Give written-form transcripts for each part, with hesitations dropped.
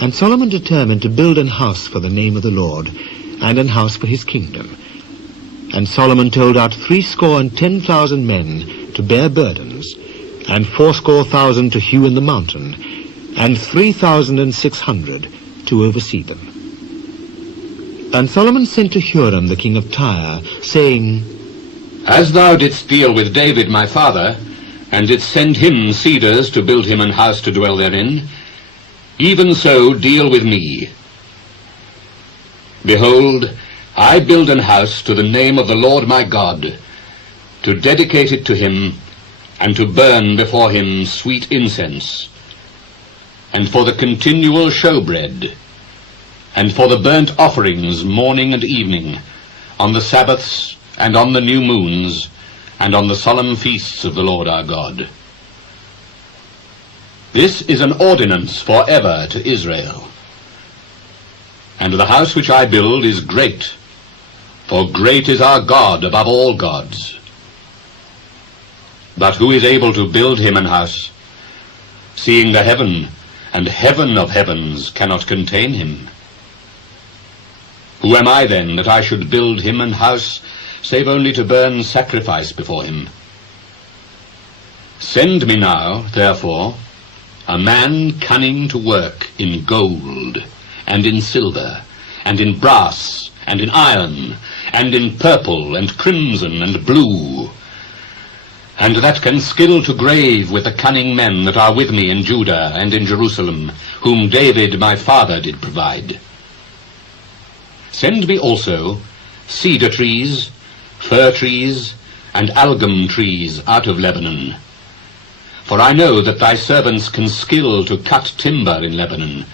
And Solomon determined to build an house for the name of the Lord, and an house for his kingdom. And Solomon told out 70,000 men to bear burdens, and 80,000 to hew in the mountain, and 3,600 to oversee them. And Solomon sent to Huram the king of Tyre, saying, As thou didst deal with David my father, and didst send him cedars to build him an house to dwell therein, even so deal with me. Behold, I build an house to the name of the Lord my God, to dedicate it to him, and to burn before him sweet incense, and for the continual shewbread, and for the burnt offerings morning and evening, on the sabbaths, and on the new moons, and on the solemn feasts of the Lord our God. This is an ordinance for ever to Israel. And the house which I build is great, for great is our God above all gods. But who is able to build him an house, seeing the heaven and heaven of heavens cannot contain him? Who am I then, that I should build him an house, save only to burn sacrifice before him? Send me now, therefore, a man cunning to work in gold, and in silver, and in brass, and in iron, and in purple, and crimson, and blue, and that can skill to grave with the cunning men that are with me in Judah and in Jerusalem, whom David my father did provide. Send me also cedar trees, fir trees, and algum trees out of Lebanon. For I know that thy servants can skill to cut timber in Lebanon.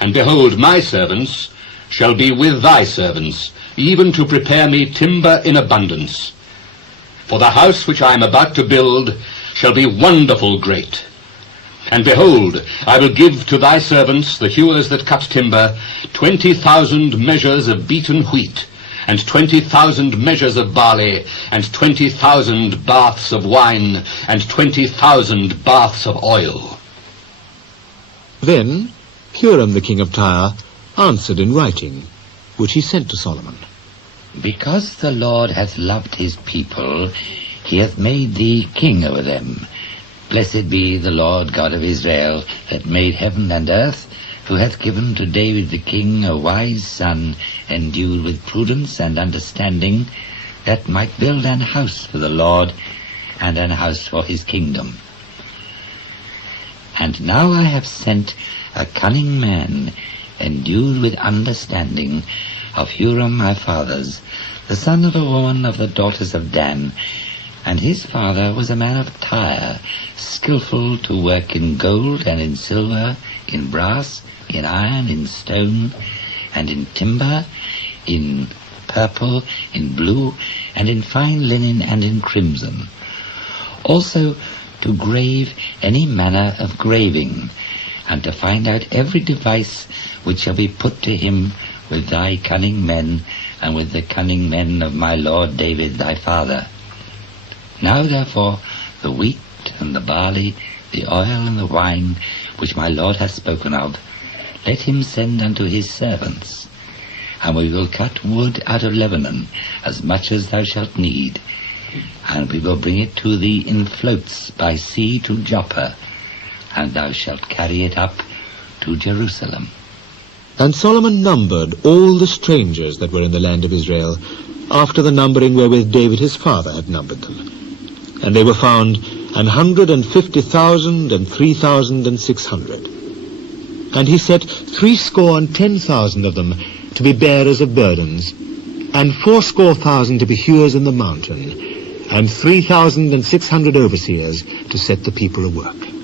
And behold, my servants shall be with thy servants, even to prepare me timber in abundance. For the house which I am about to build shall be wonderful great. And behold, I will give to thy servants, the hewers that cut timber, 20,000 measures of beaten wheat, and 20,000 measures of barley, and 20,000 baths of wine, and 20,000 baths of oil. Then Huram the king of Tyre answered in writing, which he sent to Solomon. Because the Lord hath loved his people, he hath made thee king over them. Blessed be the Lord God of Israel, that made heaven and earth, who hath given to David the king a wise son, endued with prudence and understanding, that might build an house for the Lord, and an house for his kingdom. And now I have sent a cunning man, endued with understanding, of Huram my father's, the son of a woman of the daughters of Dan, and his father was a man of Tyre, skillful to work in gold and in silver, in brass, in iron, in stone, and in timber, in purple, in blue, and in fine linen, and in crimson. Also to grave any manner of graving, and to find out every device which shall be put to him with thy cunning men, and with the cunning men of my lord David thy father. Now therefore the wheat and the barley, the oil and the wine, which my lord hath spoken of, let him send unto his servants, and we will cut wood out of Lebanon, as much as thou shalt need, and we will bring it to thee in floats by sea to Joppa, and thou shalt carry it up to Jerusalem. And Solomon numbered all the strangers that were in the land of Israel, after the numbering wherewith David his father had numbered them. And they were found 150,000 and 3,600. And he set 70,000 of them to be bearers of burdens, and 80,000 to be hewers in the mountain, and 3,600 overseers to set the people a work.